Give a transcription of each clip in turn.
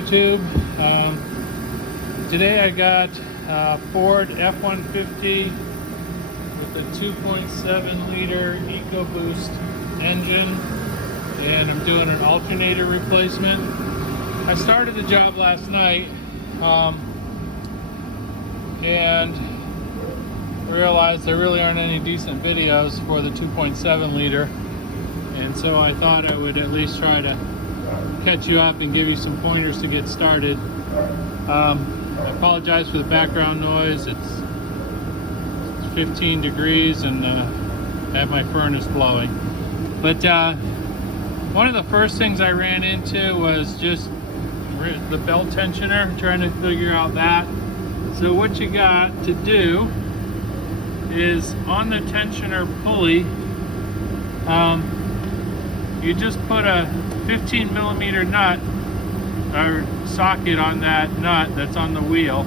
YouTube. Today I got Ford F-150 with a 2.7 liter EcoBoost engine, and I'm doing an alternator replacement. I started the job last night and realized there really aren't any decent videos for the 2.7 liter, and so I thought I would at least try to catch you up and give you some pointers to get started. I apologize for the background noise. It's 15 degrees and I have my furnace blowing. But one of the first things I ran into was just the belt tensioner, trying to figure out that. So what you got to do is on the tensioner pulley, you just put a 15 millimeter nut or socket on that nut that's on the wheel.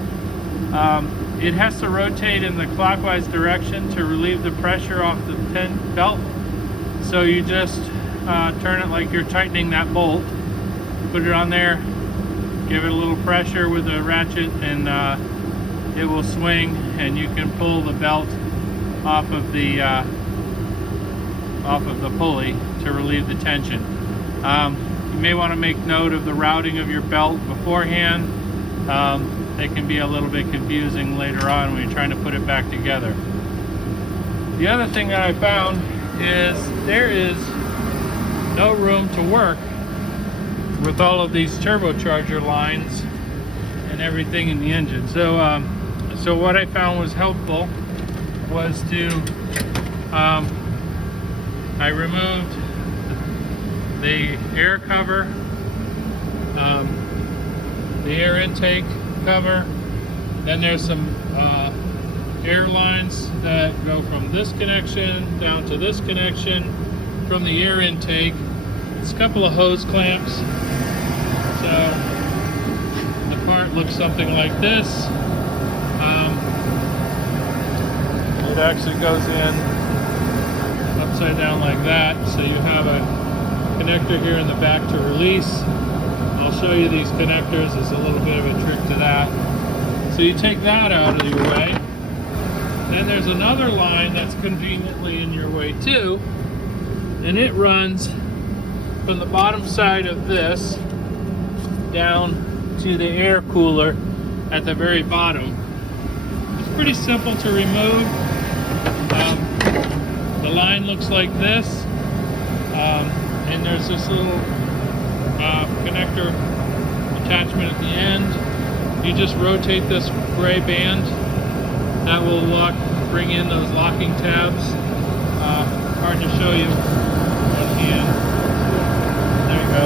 It has to rotate in the clockwise direction to relieve the pressure off the belt. So you just turn it like you're tightening that bolt, put it on there, give it a little pressure with a ratchet, and it will swing, and you can pull the belt off of the pulley to relieve the tension. You may want to make note of the routing of your belt beforehand. They can be a little bit confusing later on when you're trying to put it back together. The other thing that I found is there is no room to work with all of these turbocharger lines and everything in the engine. So what I found was helpful was to I removed the air cover, the air intake cover. Then there's some air lines that go from this connection down to this connection from the air intake. It's a couple of hose clamps. So the part looks something like this. It actually goes in upside down like that, so you have a connector here in the back to release. I'll show you these connectors. There's a little bit of a trick to that. So you take that out of your way. Then there's another line that's conveniently in your way too, and it runs from the bottom side of this down to the air cooler at the very bottom. It's pretty simple to remove. The line looks like this, and there's this little connector attachment at the end. You just rotate this gray band. That will bring in those locking tabs. Hard to show you on hand. There you go.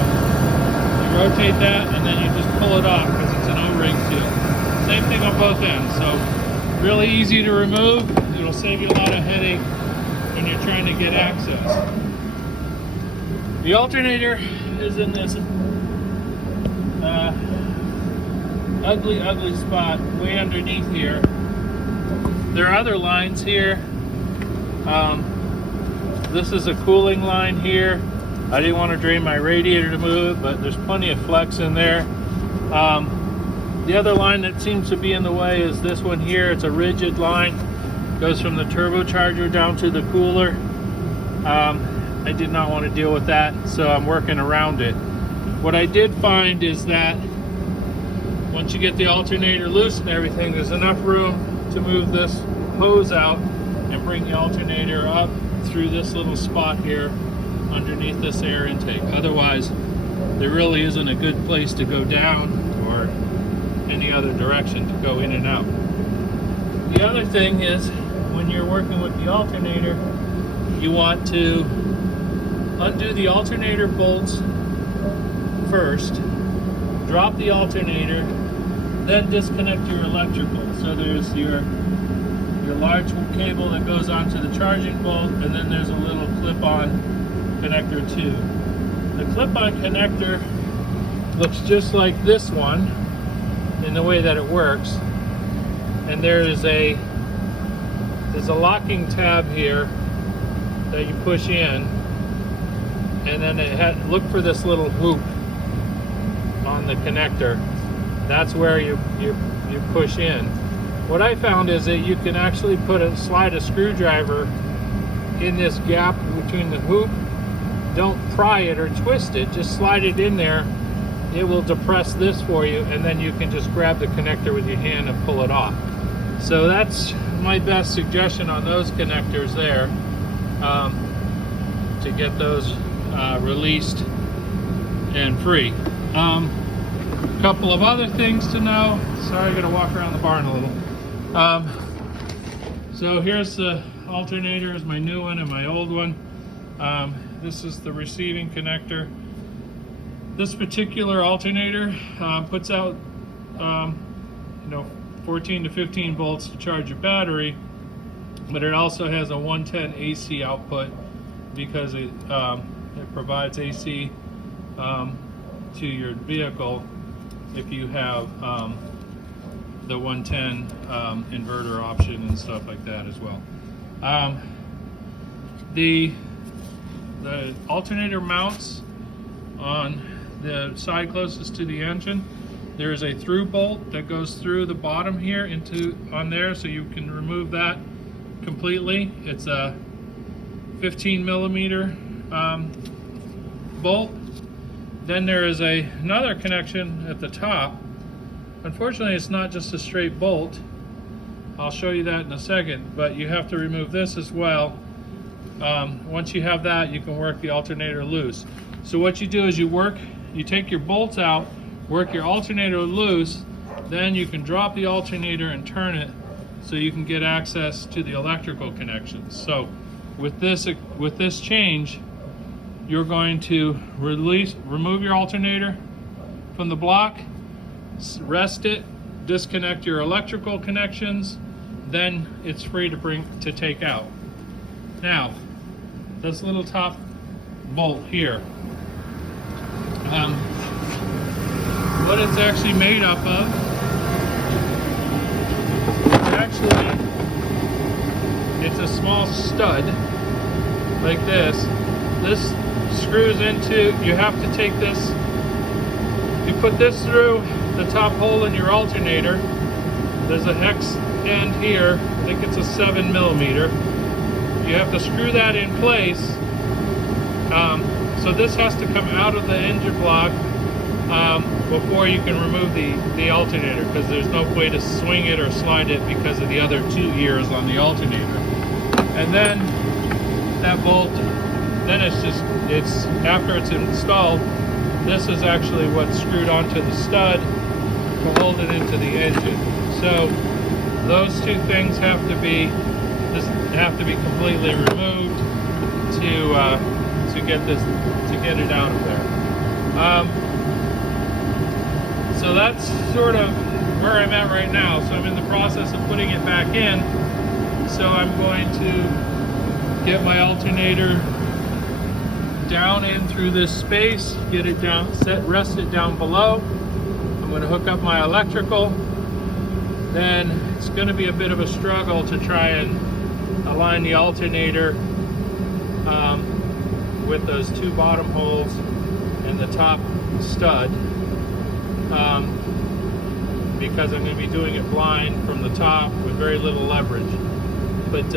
You rotate that, and then you just pull it off because it's an O-ring too. Same thing on both ends. So really easy to remove. It'll save you a lot of headache when you're trying to get access. The alternator is in this ugly spot way underneath here. There are other lines here. This is a cooling line here. I didn't want to drain my radiator to move, but there's plenty of flex in there. The other line that seems to be in the way is this one here. It's a rigid line. Goes from the turbocharger down to the cooler. I did not want to deal with that, so I'm working around it. What I did find is that once you get the alternator loose and everything, there's enough room to move this hose out and bring the alternator up through this little spot here underneath this air intake. Otherwise, there really isn't a good place to go down or any other direction to go in and out. The other thing is, when you're working with the alternator, you want to undo the alternator bolts first, drop the alternator, then disconnect your electrical. So there's your large cable that goes onto the charging bolt, and then there's a little clip-on connector too. The clip-on connector looks just like this one in the way that it works, and there's a locking tab here that you push in, and then look for this little hoop on the connector. That's where you push in. What I found is that you can actually slide a screwdriver in this gap between the hoop. Don't pry it or twist it, just slide it in there. It will depress this for you, and then you can just grab the connector with your hand and pull it off. So that's my best suggestion on those connectors there, to get those released and free. Couple of other things to know. Sorry, I gotta walk around the barn a little. So here's the alternators, my new one and my old one. This is the receiving connector. This particular alternator puts out 14 to 15 volts to charge your battery, but it also has a 110 AC output because it provides AC to your vehicle if you have the 110 inverter option and stuff like that as well. The alternator mounts on the side closest to the engine. There is a through bolt that goes through the bottom here on there, so you can remove that completely. It's a 15 millimeter bolt. Then there is another connection at the top. Unfortunately, it's not just a straight bolt. I'll show you that in a second, but you have to remove this as well. Once you have that, you can work the alternator loose. So what you do is you take your bolts out, work your alternator loose, then you can drop the alternator and turn it so you can get access to the electrical connections. So with this change, you're going to remove your alternator from the block, rest it, disconnect your electrical connections, then it's free to take out. Now, this little top bolt here, what it's actually made up of, it's a small stud like this. This screws into, you have to take this, you put this through the top hole in your alternator. There's a hex end here, I think it's a 7 millimeter. You have to screw that in place. So this has to come out of the engine block before you can remove the alternator, because there's no way to swing it or slide it because of the other two ears on the alternator. And then that bolt, then it's after it's installed, this is actually what's screwed onto the stud to hold it into the engine. So those two things have to be completely removed to get it out of there. So that's sort of where I'm at right now. So I'm in the process of putting it back in. So I'm going to get my alternator down in through this space, get it down, rest it down below. I'm going to hook up my electrical. Then it's going to be a bit of a struggle to try and align the alternator with those two bottom holes and the top stud, because I'm going to be doing it blind from the top with very little leverage. But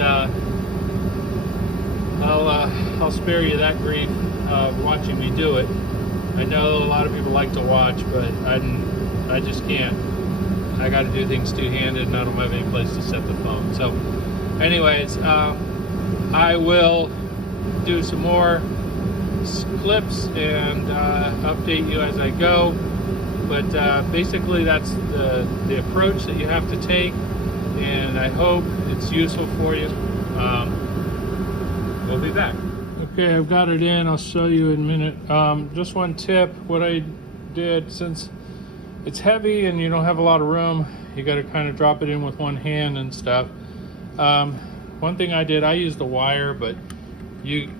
I'll spare you that grief of watching me do it. I know a lot of people like to watch, but I just can't. I got to do things two-handed, and I don't have any place to set the phone. So anyways, I will do some more clips and update you as I go. But basically that's the approach that you have to take, and I hope it's useful for you. We'll be back. Okay, I've got it in. I'll show you in a minute. Just one tip. What I did, since it's heavy and you don't have a lot of room, you got to kind of drop it in with one hand and stuff. One thing I did, I used a wire, but you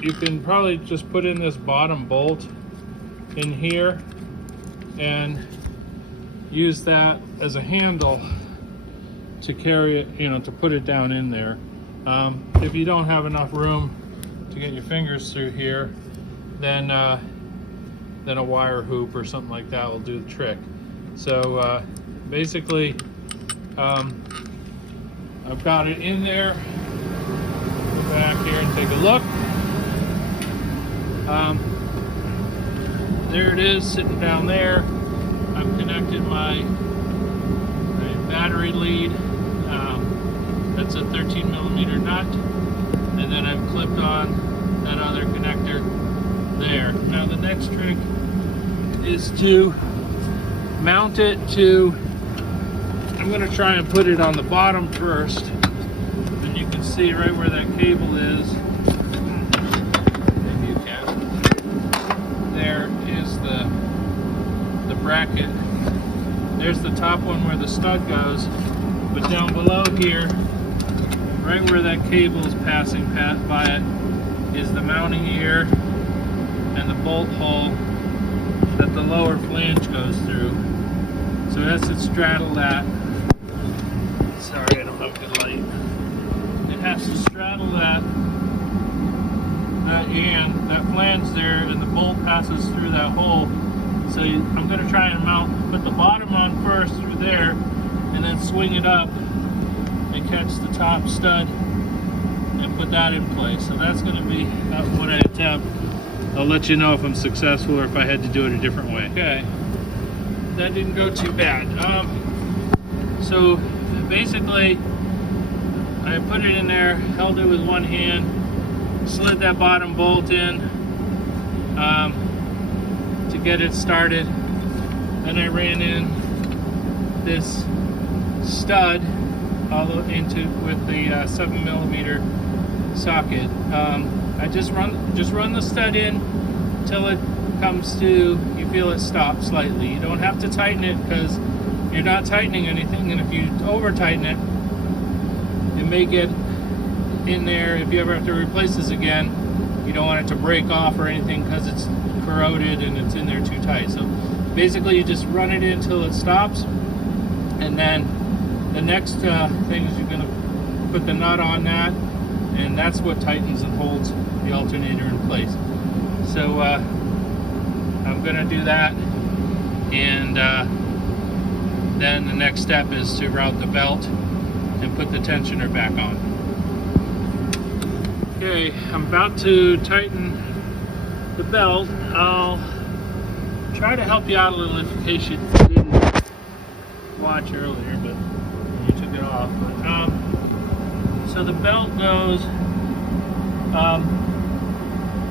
can probably just put in this bottom bolt in here and use that as a handle to carry it, to put it down in there. If you don't have enough room to get your fingers through here, then then a wire hoop or something like that will do the trick. So basically, I've got it in there. Go back here and take a look. There it is, sitting down there. I've connected my battery lead. That's a 13mm nut, and then I've clipped on that other connector there. Now the next trick is to mount it to, I'm going to try and put it on the bottom first, and you can see right where that cable is. Maybe you can. There is the bracket. There's the top one where the stud goes, but down below here, right where that cable is passing by it, is the mounting ear and the bolt hole that the lower flange goes through. So it has to straddle that. Sorry, I don't have good light. It has to straddle that and that flange there, and the bolt passes through that hole. So I'm going to try and put the bottom on first through there, and then swing it up and catch the top stud and put that in place. So that's going to be what I attempt. I'll let you know if I'm successful or if I had to do it a different way. Okay, that didn't go too bad. So basically, I put it in there, held it with one hand, slid that bottom bolt in to get it started. Then I ran in this stud into with the 7mm socket. I just run the stud in till it comes to, you feel it stop slightly. You don't have to tighten it because you're not tightening anything, and if you over tighten it, it may get in there. If you ever have to replace this again, you don't want it to break off or anything because it's corroded and it's in there too tight. So basically you just run it in until it stops, and then the next thing is you're going to put the nut on that, and that's what tightens and holds the alternator in place. So I'm going to do that, and then the next step is to route the belt and put the tensioner back on. Okay, I'm about to tighten the belt. I'll try to help you out a little in case you didn't watch earlier, but you took it off. But, so the belt goes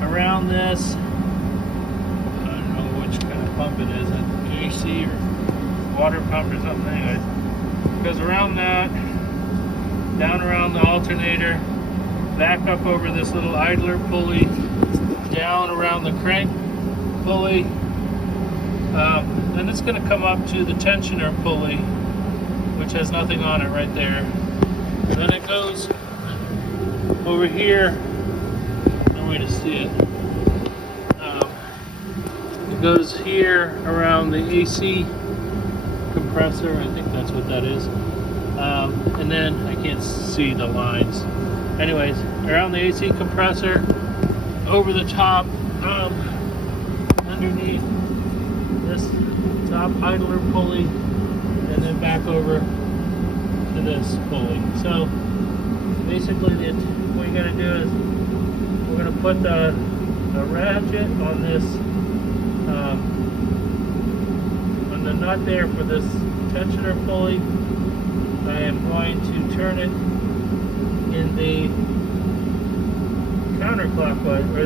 around this. I don't know which kind of pump it is, an AC or water pump or something. It goes around that, down around the alternator, back up over this little idler pulley, down around the crank pulley. Then it's going to come up to the tensioner pulley, which has nothing on it right there. Then it goes over here. No way to see it. It goes here around the AC compressor. I think that's what that is. And then I can't see the lines. Anyways, around the AC compressor, over the top, underneath this top idler pulley, and then back over to this pulley. So basically what you gotta do is we're gonna put the ratchet on this on the nut there for this tensioner pulley. I am going to turn it in the counterclockwise, or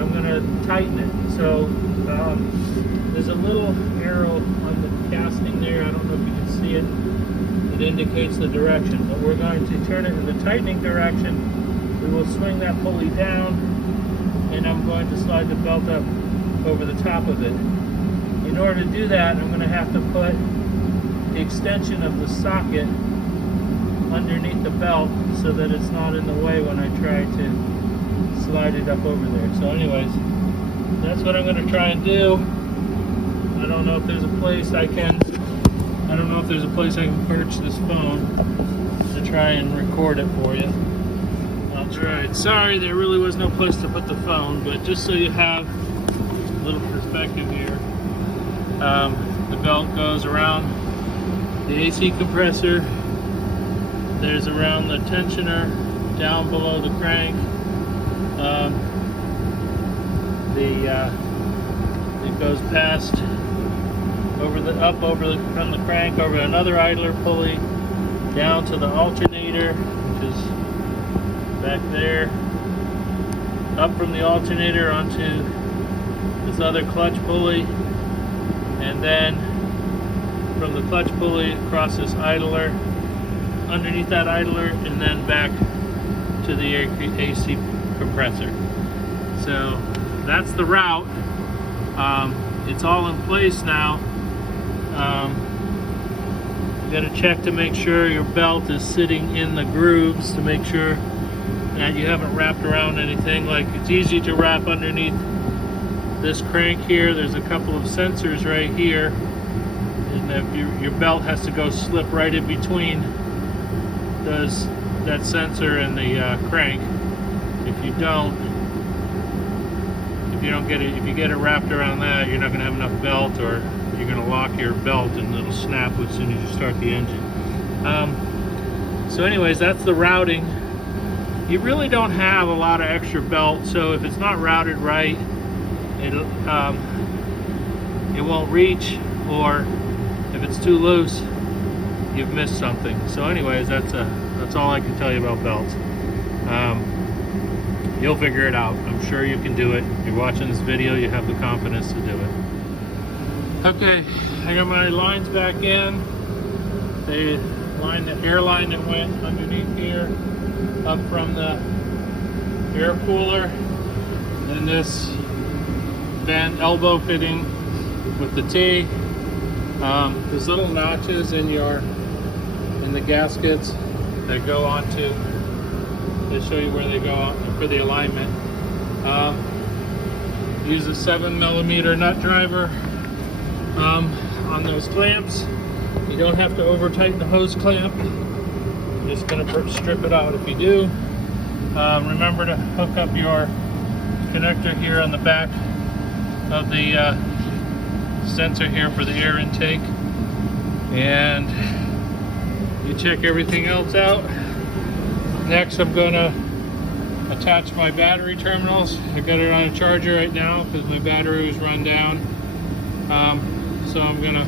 I'm going to tighten it. So there's a little arrow on the casting there. I don't know if you can see it. It indicates the direction, but we're going to turn it in the tightening direction. We will swing that pulley down, and I'm going to slide the belt up over the top of it. In order to do that, I'm going to have to put the extension of the socket underneath the belt so that it's not in the way when I try to slide it up over there. So anyways, that's what I'm going to try and do. I don't know if there's a place I can perch this phone to try and record it for you. I'll try. Sorry, there really was no place to put the phone, but just so you have little perspective here. The belt goes around the AC compressor. There's around the tensioner down below the crank. It goes past from the crank over another idler pulley down to the alternator, which is back there, up from the alternator onto this other clutch pulley, and then from the clutch pulley across this idler, underneath that idler, and then back to the AC compressor. So that's the route. It's all in place now. You got to check to make sure your belt is sitting in the grooves, to make sure that you haven't wrapped around anything. Like, it's easy to wrap underneath this crank here. There's a couple of sensors right here, and if your belt has to go slip right in between that sensor and the crank. If you get it wrapped around that, you're not going to have enough belt, or you're going to lock your belt and it'll snap as soon as you start the engine. So anyways, that's the routing. You really don't have a lot of extra belt, so if it's not routed right, it won't reach, or if it's too loose, you've missed something. So anyways, that's all I can tell you about belts. You'll figure it out. I'm sure you can do it. You're watching this video, you have the confidence to do it. Okay, I got my lines back in. The air line that went underneath here, up from the air cooler, and this bent elbow fitting with the T. There's little notches in the gaskets that go onto. They show you where they go on for the alignment. Use a 7mm nut driver on those clamps. You don't have to over tighten the hose clamp. I'm just going to strip it out if you do. Remember to hook up your connector here on the back of the sensor here for the air intake, and you check everything else out. Next, I'm going to attach my battery terminals. I got it on a charger right now because my battery was run down. So I'm going to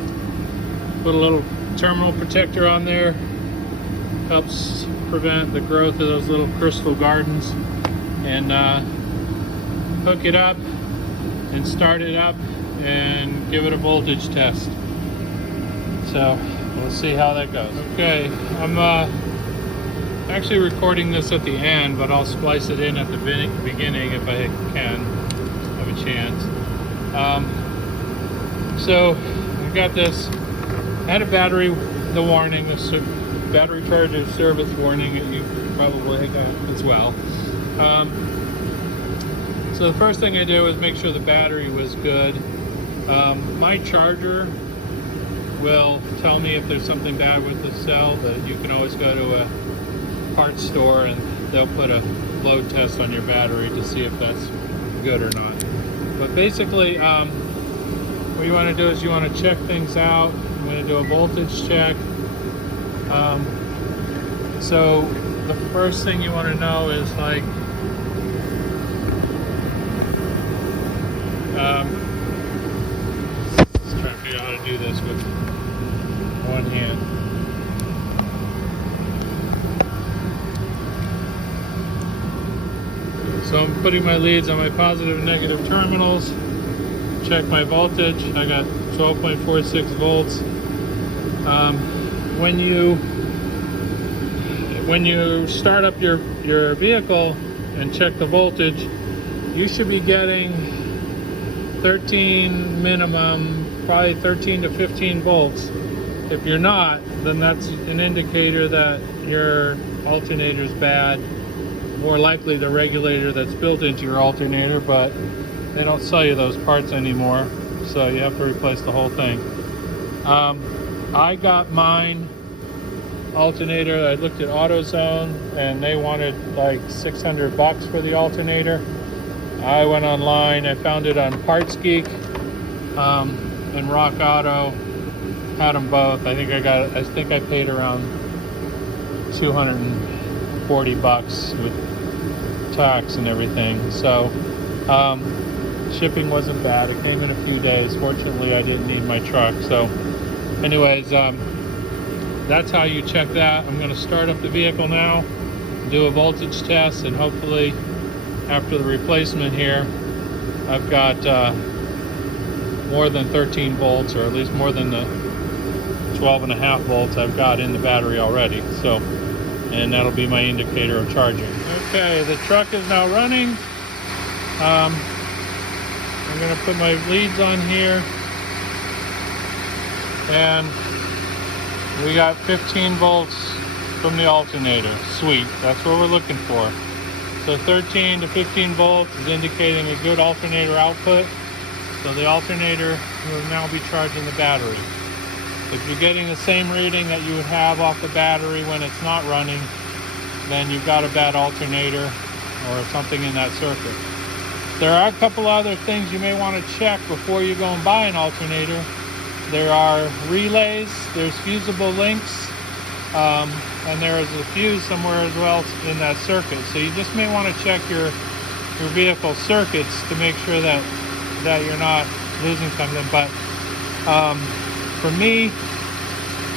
put a little terminal protector on there. Helps prevent the growth of those little crystal gardens. And hook it up and start it up and give it a voltage test. So we'll see how that goes. Okay, I'm actually recording this at the end, but I'll splice it in at the beginning if I can have a chance. So I got this. I had a battery, the warning, the battery charger service warning that you probably got as well. So the first thing I did was make sure the battery was good. My charger will tell me if there's something bad with the cell. That you can always go to a parts store and they'll put a load test on your battery to see if that's good or not. But basically, what you want to do is you want to check things out. I'm going to do a voltage check. So the first thing you want to know is like let's try to figure out how to do this with one hand. So I'm putting my leads on my positive and negative terminals. Check my voltage. I got 12.46 volts. When you start up your vehicle and check the voltage, you should be getting 13 minimum, probably 13 to 15 volts. If you're not, then that's an indicator that your alternator is bad. More likely the regulator that's built into your alternator, but they don't sell you those parts anymore, so you have to replace the whole thing. I got mine alternator. I looked at AutoZone and they wanted like $600 for the alternator. I went online, I found it on Parts Geek and Rock Auto. Had them both. I think I paid around $240 with tax and everything. So shipping wasn't bad. It came in a few days. Fortunately, I didn't need my truck. So anyways, that's how you check that. I'm going to start up the vehicle now, do a voltage test, and hopefully after the replacement here, I've got more than 13 volts, or at least more than the 12.5 volts I've got in the battery already. So, and that'll be my indicator of charging. Okay, the truck is now running. I'm going to put my leads on here, and we got 15 volts from the alternator. Sweet, that's what we're looking for. So 13 to 15 volts is indicating a good alternator output. So the alternator will now be charging the battery. If you're getting the same reading that you would have off the battery when it's not running, then you've got a bad alternator or something in that circuit. There are a couple other things you may want to check before you go and buy an alternator. There are relays, there's fusible links, and there is a fuse somewhere as well in that circuit. So you just may want to check your vehicle circuits to make sure that you're not losing something. But for me,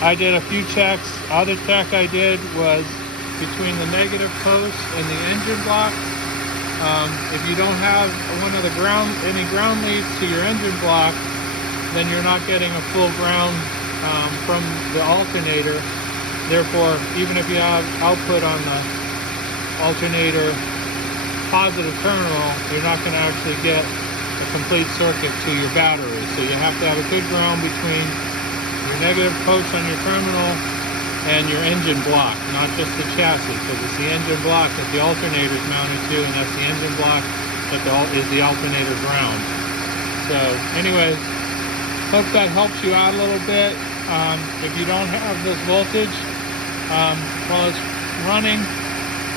I did a few checks. Other check I did was between the negative post and the engine block. If you don't have any ground leads to your engine block, then you're not getting a full ground from the alternator. Therefore, even if you have output on the alternator positive terminal, you're not going to actually get a complete circuit to your battery. So you have to have a good ground between your negative post on your terminal and your engine block, not just the chassis, because it's the engine block that the alternator is mounted to, and that's the engine block that is the alternator ground. So anyways, hope that helps you out a little bit. If you don't have this voltage while it's running,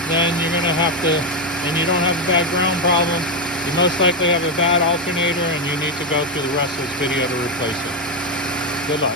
then you're going to have to, and you don't have a bad ground problem, you most likely have a bad alternator, and you need to go through the rest of this video to replace it. Good luck.